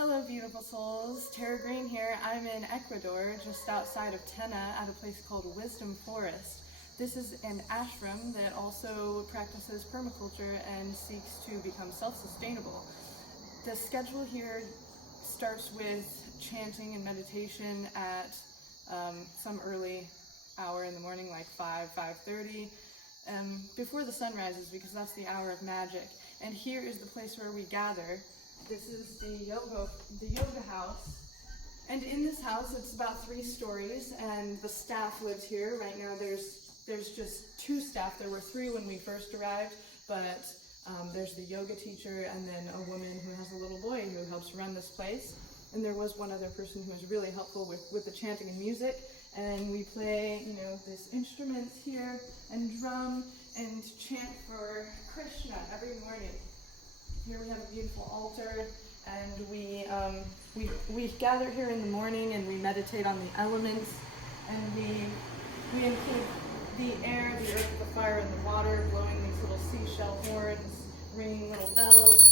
Hello beautiful souls, Tara Green here. I'm in Ecuador, just outside of Tena at a place called Wisdom Forest. This is an ashram that also practices permaculture and seeks to become self-sustainable. The schedule here starts with chanting and meditation at some early hour in the morning, like 5:30, before the sun rises, because that's the hour of magic. And here is the place where we gather. This is the yoga house. And in this house, it's about 3 stories, and the staff lives here. Right now there's just 2 staff. There were 3 when we first arrived, but there's the yoga teacher and then a woman who has a little boy who helps run this place. And there was one other person who was really helpful with the chanting and music. And we play, these instruments here and drum and chant for Krishna every morning. Here we have a beautiful altar, and we gather here in the morning and we meditate on the elements, and we include the air, the earth, the fire, and the water, blowing these little seashell horns, ringing little bells,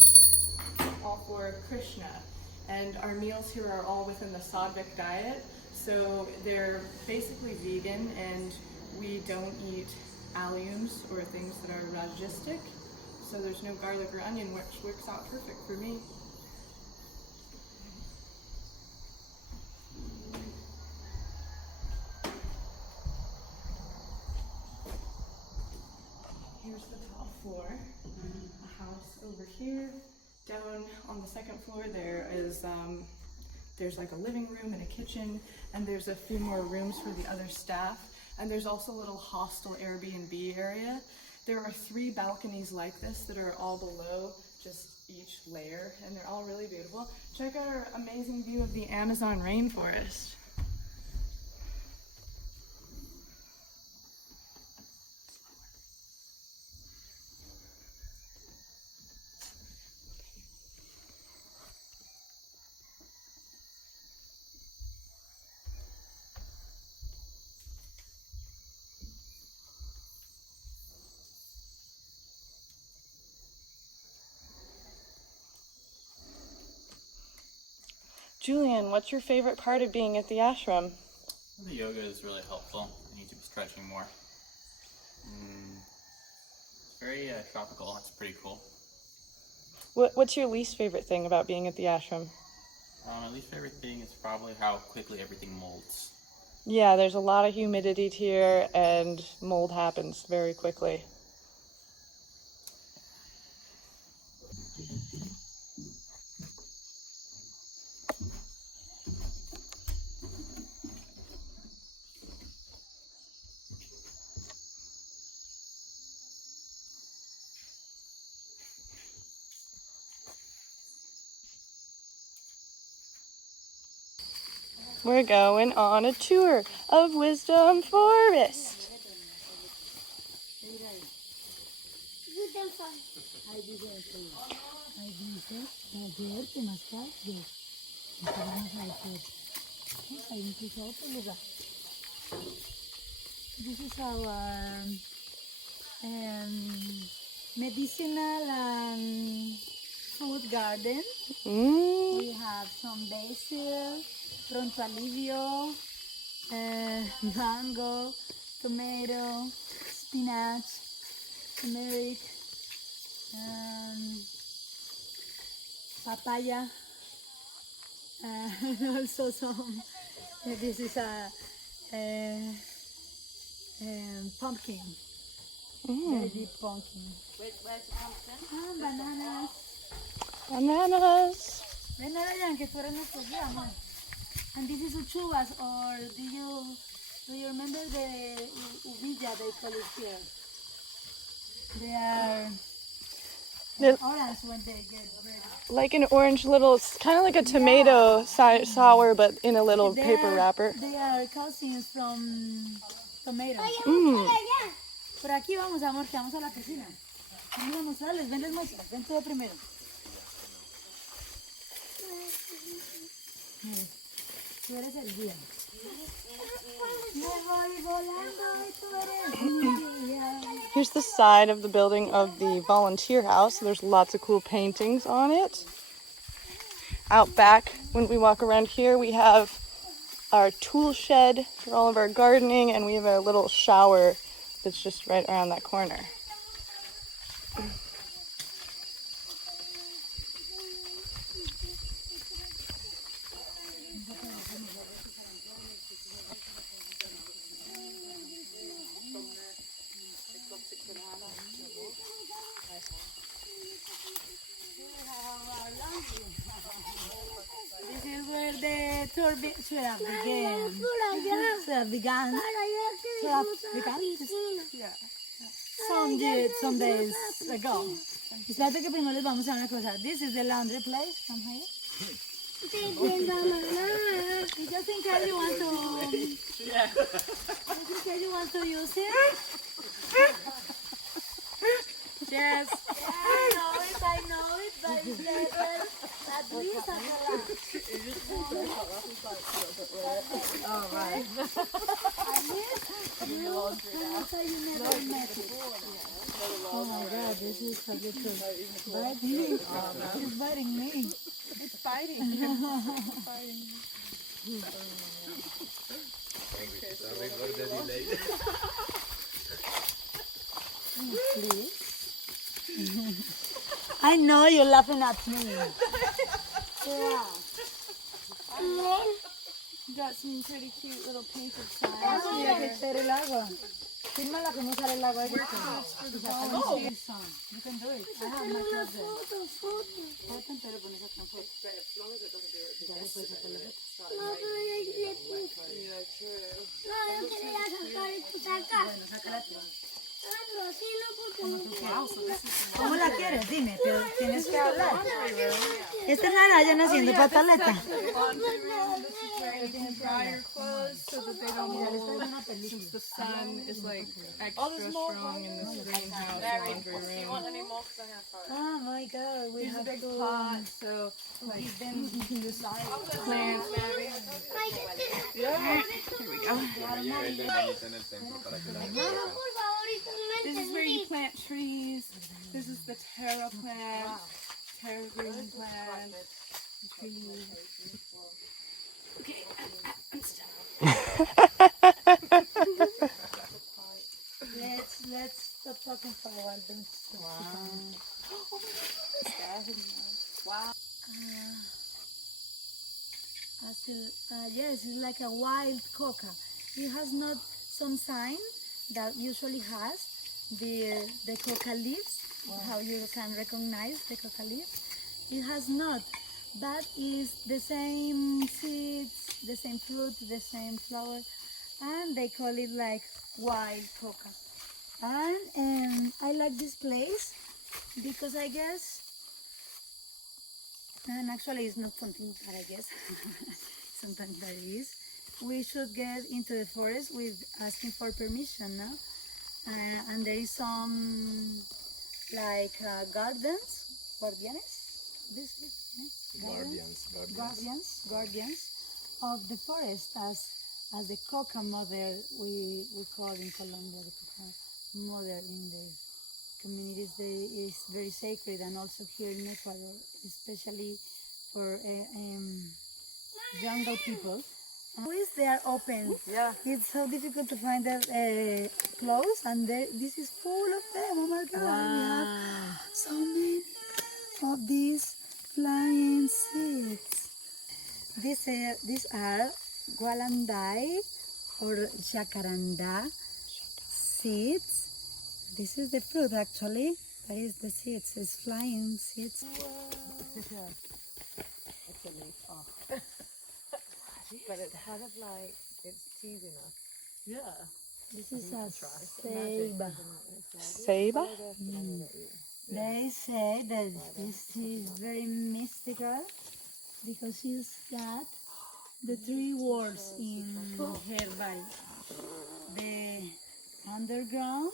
all for Krishna. And our meals here are all within the Sadvic diet, so they're basically vegan, and we don't eat alliums or things that are rajistic. So there's no garlic or onion, which works out perfect for me. Here's the top floor, a house over here. Down on the 2nd floor there is there's like a living room and a kitchen, and there's a few more rooms for the other staff. And there's also a little hostel Airbnb area. There are 3 balconies like this that are all below just each layer, and they're all really beautiful. Check out our amazing view of the Amazon rainforest. Julian, what's your favorite part of being at the ashram? The yoga is really helpful. I need to be stretching more. It's very tropical. It's pretty cool. What's your least favorite thing about being at the ashram? My least favorite thing is probably how quickly everything molds. Yeah, there's a lot of humidity here, and mold happens very quickly. We're going on a tour of Wisdom Forest. This is our medicinal and food garden. We have some basil, pronto alivio, mango, tomato, spinach, turmeric, papaya, also some. This is a pumpkin, very deep pumpkin. Where's the pumpkin? Bananas. Bananas. Ven a Ryan, que tú eres nuestro guía, amor. And this is uchuvas, or do you remember the uvilla they call it here? They are orange when they get ready. Like an orange little, it's kind of like a tomato sour, but in a little paper wrapper. They are cousins from tomatoes. Mm. Por aquí vamos, amor, que vamos a la cocina. Vamos a mostrarles, ven, les muestro. Ven todo primero. Tú eres el guía. Me voy volando y tú eres mi guía. Here's the side of the building of the volunteer house. There's lots of cool paintings on it. out back, when we walk around here, we have our tool shed for all of our gardening, and we have a little shower that's just right around that corner. This is where the tour should have begun. Some days ago. Espérate que primero les vamos a una cosa. This is the laundry place. Come here. Just in case you want to. Just in case you want to use it. Yes. I know it, but it's better at least at the last. Oh, right. At least you never met it. Oh my God, this is so good too. Biting me. It's biting me. It's fighting. It's fighting. Please. I know you're laughing at me. Yeah. Got some pretty cute little painted signs. Mira que chévere el agua. Fírmala que no sale el agua. Oh, you can do it. I have my class there. Pero pones acá en foto. Ya después sacar la foto. Bueno, sácala tú. ¿Cómo la quieres? Dime, pero tienes que hablar. Esta es la Ryan haciendo pataleta. Dry your clothes so that they don't mold, since the sun is like extra strong in this greenhouse laundry room. Oh my God, we There's a have big to. pot, so like then you can decide plant. Yeah, here we go. This is where you plant trees. This is the Terra plant, Terra green plant. Trees. Okay, I'm still. Let's stop talking for a while. Don't stop. Wow. Yes, it's like a wild coca. It has not some sign that usually has the coca leaves. How you can recognize the coca leaves. It has not. That is the same seeds, the same fruit, the same flower, and they call it like wild coca. And I like this place because I guess, and actually it's not something that I guess, sometimes that it is, we should get into the forest with asking for permission, no? And there is some like guardians. This is guardians of the forest, as the coca mother we call in Colombia. The coca mother in the communities is very sacred, and also here in Ecuador, especially for jungle people. Always they are open. Yeah. It's so difficult to find them closed, and this is full of them. Oh my God! Wow. We have so many of these flying seeds. These are gualandai or jacaranda seeds. This is the fruit actually. That is the seeds. It's flying seeds. But it's kind of like it's teasing us. Yeah. This is a ceiba. Ceiba? They say that this is very mystical because she's got the three words in her body: the underground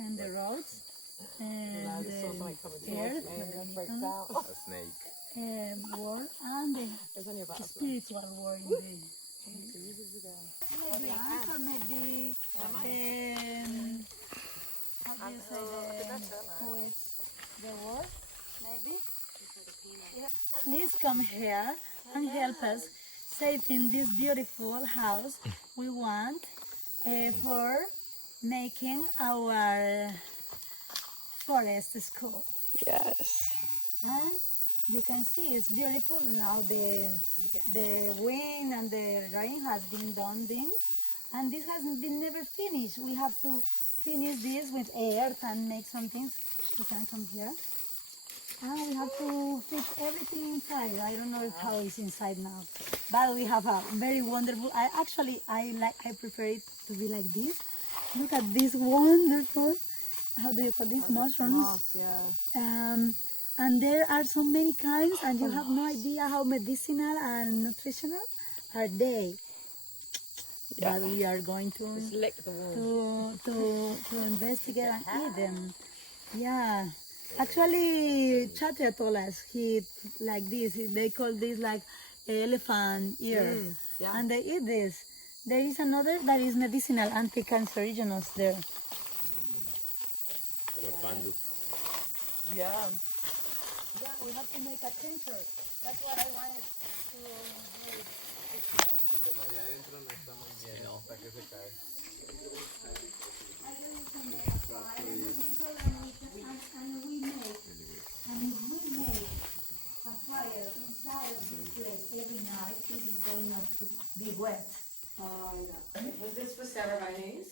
and the roads and the earth, A snake. word, and the spiritual word in the maybe answer, maybe how do you say who is the word? Maybe. Yeah. please come here and help us saving this beautiful house we want for making our forest school. Yes. And you can see it's beautiful now. The wind and the rain has been done things, and this hasn't been never finished. We have to finish this with earth and make some things. You can come here. And we have to fix everything inside. I don't know how it's inside now, but we have a very wonderful. I prefer it to be like this. Look at this wonderful. How do you call these mushrooms? Yeah. And there are so many kinds, and you have no idea how medicinal and nutritional are they. Yeah. But we are going to Lick the wound. to investigate and eat them. Yeah. Actually, Chatria told us he like this. They call this like elephant ear, yeah. and they eat this. There is another that is medicinal, anti-cancerogenous there. Yeah. Yeah, we have to make a tincture. That's what I wanted to do. And if we make a fire inside of this place every night, this is going not to be wet. Was this for ceremonies?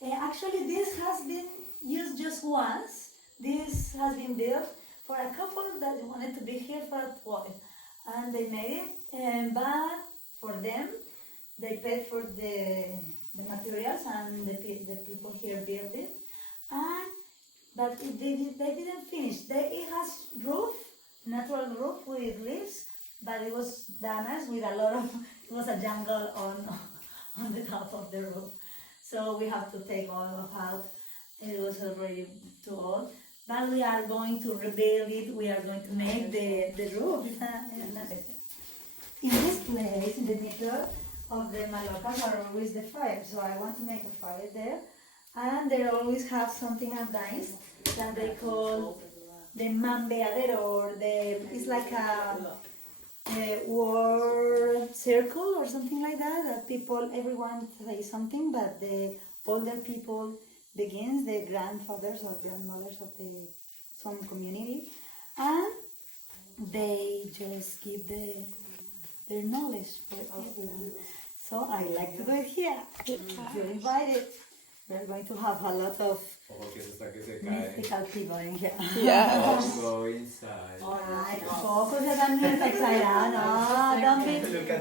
Actually, this has been used just once. This has been built for a couple that wanted to be here for a while. And they made it, but for them, they paid for the materials, and the people here built it. But they didn't finish. It has roof, natural roof with leaves, but it was damaged with a lot of, it was a jungle on the top of the roof. So we have to take all of out. It was already too old. But we are going to rebuild it. We are going to make the roof. In this place, in the middle of the malocas, are always the fire. So I want to make a fire there. And they always have something at night that they call the mambeadero, or it's like a war circle or something like that. That everyone says something, but the older people begins, the grandfathers or grandmothers of some community, and they just give their knowledge for everyone. So I like to do it here. You're invited. We're going to have a lot of mystical people in here. Yeah. Let's go inside. Alright, Coco también está excited. No, don't be.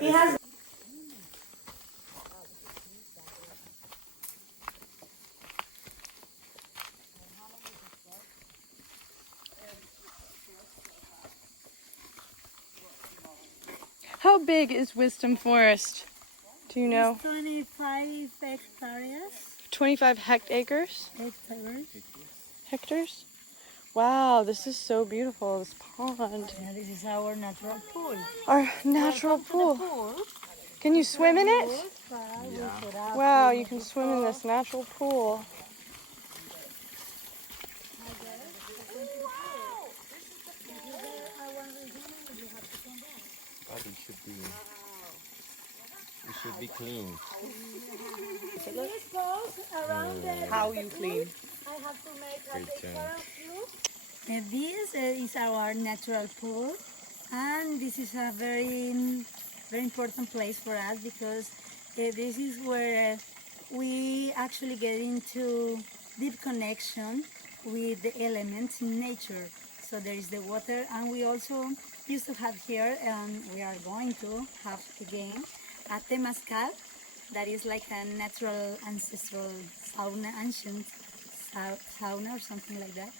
It has. How big is Wisdom Forest? Do you know? 25 hectares. 25 hectares? Hectares? Wow, this is so beautiful, this pond. Yeah, this is our natural pool. Our natural pool. Can you swim in it? Wow, you can swim in this natural pool. It should be clean. This goes around the. How you clean? I have to make a Great picture job. of you. This is our natural pool, and this is a very, very important place for us because this is where we actually get into deep connection with the elements in nature. So there is the water, and we also used to have here, and we are going to have again, a temazcal. That is like a natural ancestral sauna, ancient sauna or something like that.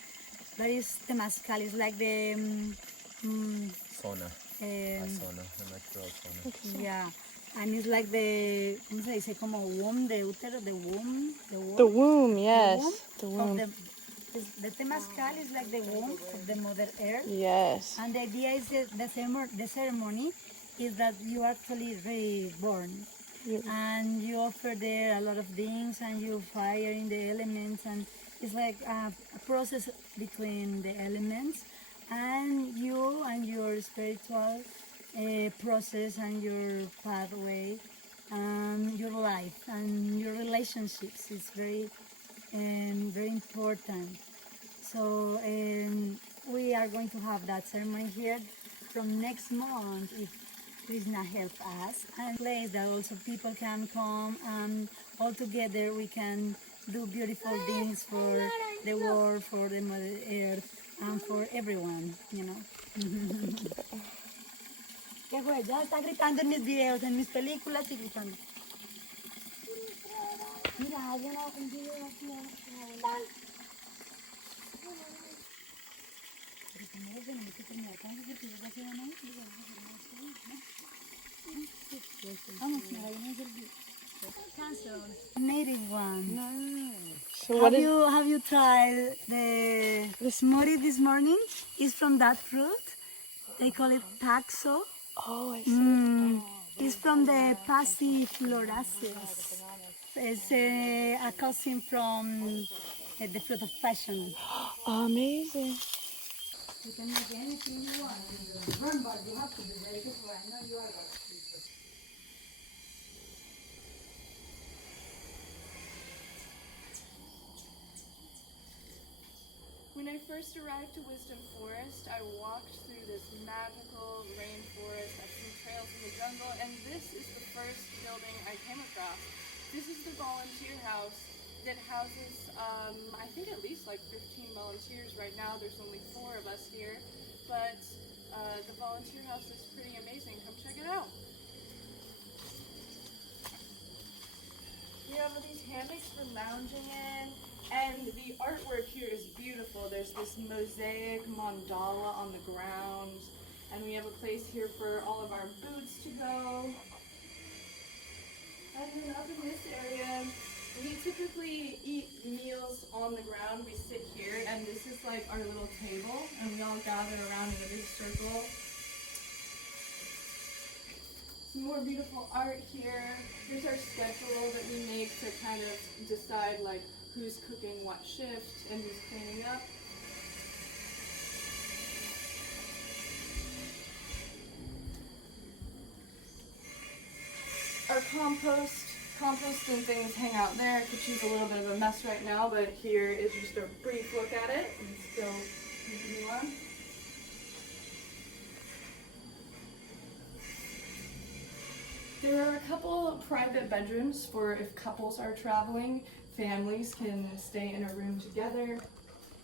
But it's temazcal, it's like the Sauna. Sauna. A natural sauna. yeah, and it's like the, ¿cómo se dice? Como womb de útero, the womb. The womb, yes. The Of womb. the temazcal is like the womb of the Mother Earth. Yes. And the idea is that the ceremony is that you actually reborn. Yeah. And you offer there a lot of things, and you fire in the elements, and it's like a process between the elements, and you and your spiritual process and your pathway, your life and your relationships is very important. So we are going to have that ceremony here from next month if Krishna help us, and a place that also people can come and all together we can do beautiful things for the world, for the Mother Earth, and for everyone, you know. ¿Qué fue? Ya está gritando en mis videos, en mis películas y gritando. Mira, hay un video aquí, abuela. Pero primero tenemos que terminar con eso porque ellos ya se van a ir. Vamos, mira, ahí no es el video. Native one. Nice. So what is Have you tried the smoothie this morning? It's from that fruit. They call it taxo. Oh, I see. It's from the Passifloraceae. It's a cousin from the fruit of passion. Amazing. You can make anything you want. Run, but you have to be very careful. I know you are going to. When I first arrived to Wisdom Forest, I walked through this magical rainforest. I've seen trails in the jungle, and this is the first building I came across. This is the volunteer house that houses, I think at least like 15 volunteers right now. There's only 4 of us here, but the volunteer house is pretty amazing. Come check it out. We have these hammocks for lounging in. And the artwork here is beautiful. There's this mosaic mandala on the ground. And we have a place here for all of our boots to go. And then up in this area, we typically eat meals on the ground. We sit here, and this is like our little table. And we all gather around in a big circle. Some more beautiful art here. Here's our schedule that we make to kind of decide like who's cooking what shift and who's cleaning up. Our composting things hang out there. Kitchen's a little bit of a mess right now, but here is just a brief look at it and still continue on. There are a couple private bedrooms for if couples are traveling. Families can stay in a room together,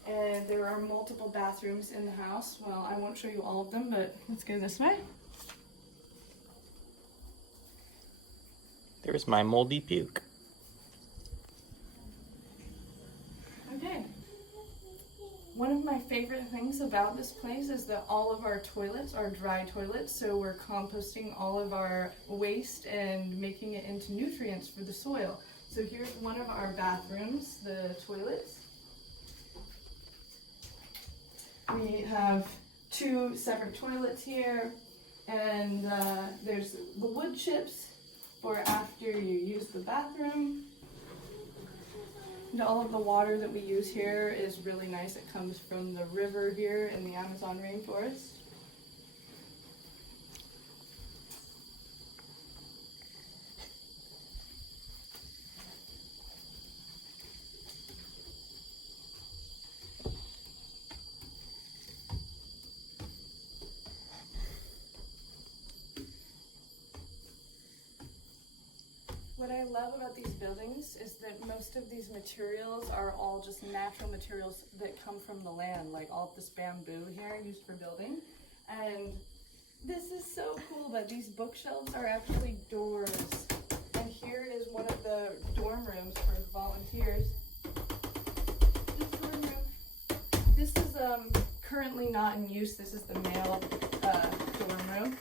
and there are multiple bathrooms in the house. Well, I won't show you all of them, but let's go this way. There's my moldy puke. Okay. One of my favorite things about this place is that all of our toilets are dry toilets, so we're composting all of our waste and making it into nutrients for the soil. So here's one of our bathrooms, the toilets. We have 2 separate toilets here, and there's the wood chips for after you use the bathroom. And all of the water that we use here is really nice. It comes from the river here in the Amazon rainforest. What I love about these buildings is that most of these materials are all just natural materials that come from the land, like all this bamboo here used for building. And this is so cool, but these bookshelves are actually doors. And here is one of the dorm rooms for volunteers. This dorm room, this is currently not in use. This is the male dorm room.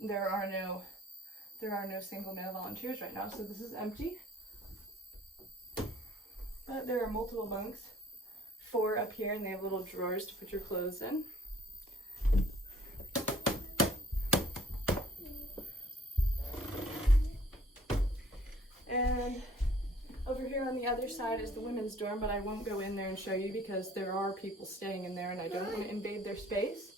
There are no single male volunteers right now, so this is empty. But there are multiple bunks, 4 up here, and they have little drawers to put your clothes in. And over here on the other side is the women's dorm, but I won't go in there and show you because there are people staying in there and I don't want to invade their space.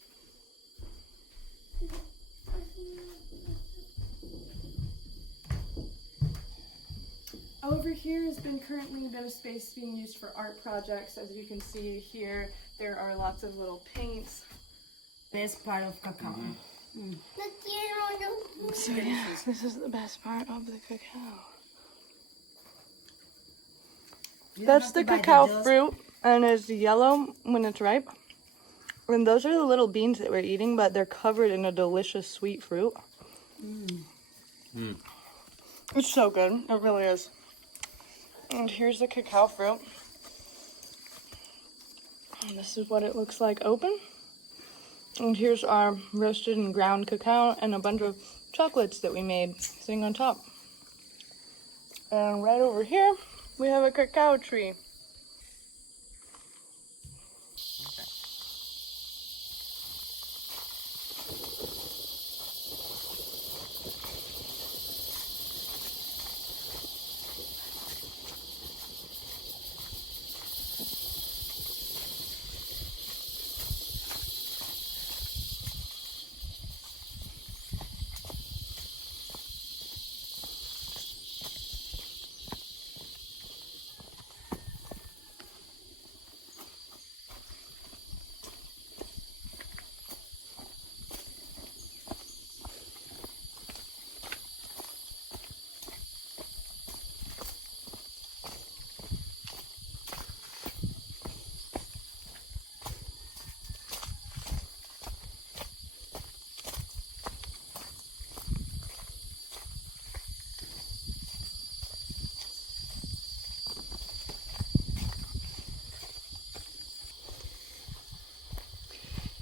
Over here has currently been a space being used for art projects. As you can see here, there are lots of little paints. Best part of cacao. So yeah, this is the best part of the cacao. That's the cacao fruit, and it's yellow when it's ripe. And those are the little beans that we're eating, but they're covered in a delicious sweet fruit. It's so good. It really is. And here's the cacao fruit. And this is what it looks like open. And here's our roasted and ground cacao and a bunch of chocolates that we made sitting on top. And right over here, we have a cacao tree.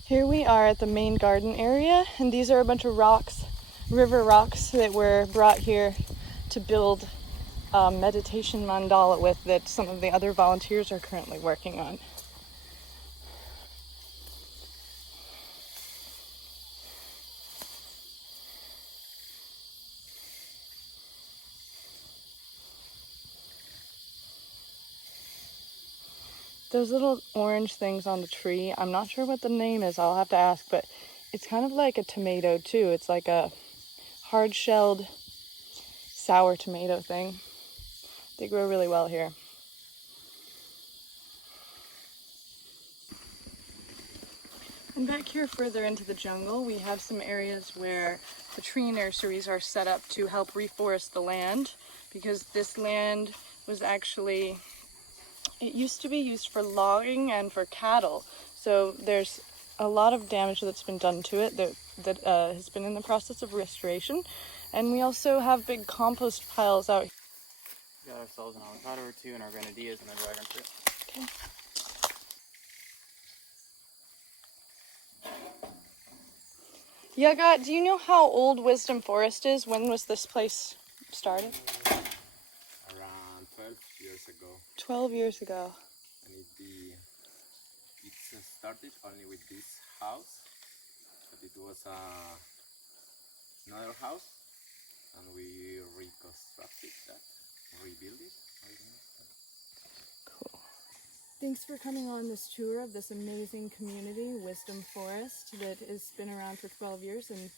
Here we are at the main garden area, and these are a bunch of rocks, river rocks that were brought here to build a meditation mandala with that some of the other volunteers are currently working on. Those little orange things on the tree, I'm not sure what the name is, I'll have to ask, but it's kind of like a tomato too. It's like a hard-shelled sour tomato thing. They grow really well here. And back here further into the jungle, we have some areas where the tree nurseries are set up to help reforest the land, because this land was actually, it used to be used for logging and for cattle. So there's a lot of damage that's been done to it that has been in the process of restoration. And we also have big compost piles out here. We got ourselves an avocado or two and our grenadillas and a dragon fruit. Okay. Yaga, do you know how old Wisdom Forest is? When was this place started? Around 12 years ago. 12 years ago. And it started only with this house, but it was another house, and we reconstructed that, rebuilt it. Cool. Thanks for coming on this tour of this amazing community, Wisdom Forest, that has been around for 12 years and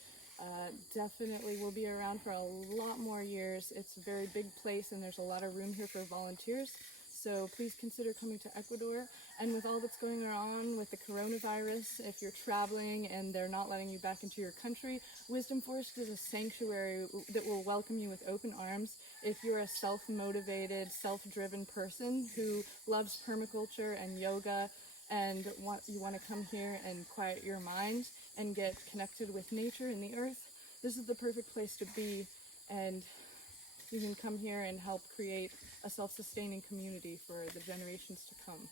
definitely will be around for a lot more years. It's a very big place and there's a lot of room here for volunteers. So please consider coming to Ecuador. And with all that's going on with the coronavirus, if you're traveling and they're not letting you back into your country, Wisdom Forest is a sanctuary that will welcome you with open arms. If you're a self-motivated, self-driven person who loves permaculture and yoga and you want to come here and quiet your mind and get connected with nature and the earth, this is the perfect place to be. And you can come here and help create a self-sustaining community for the generations to come.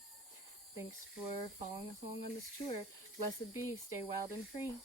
Thanks for following us along on this tour. Blessed be, stay wild and free.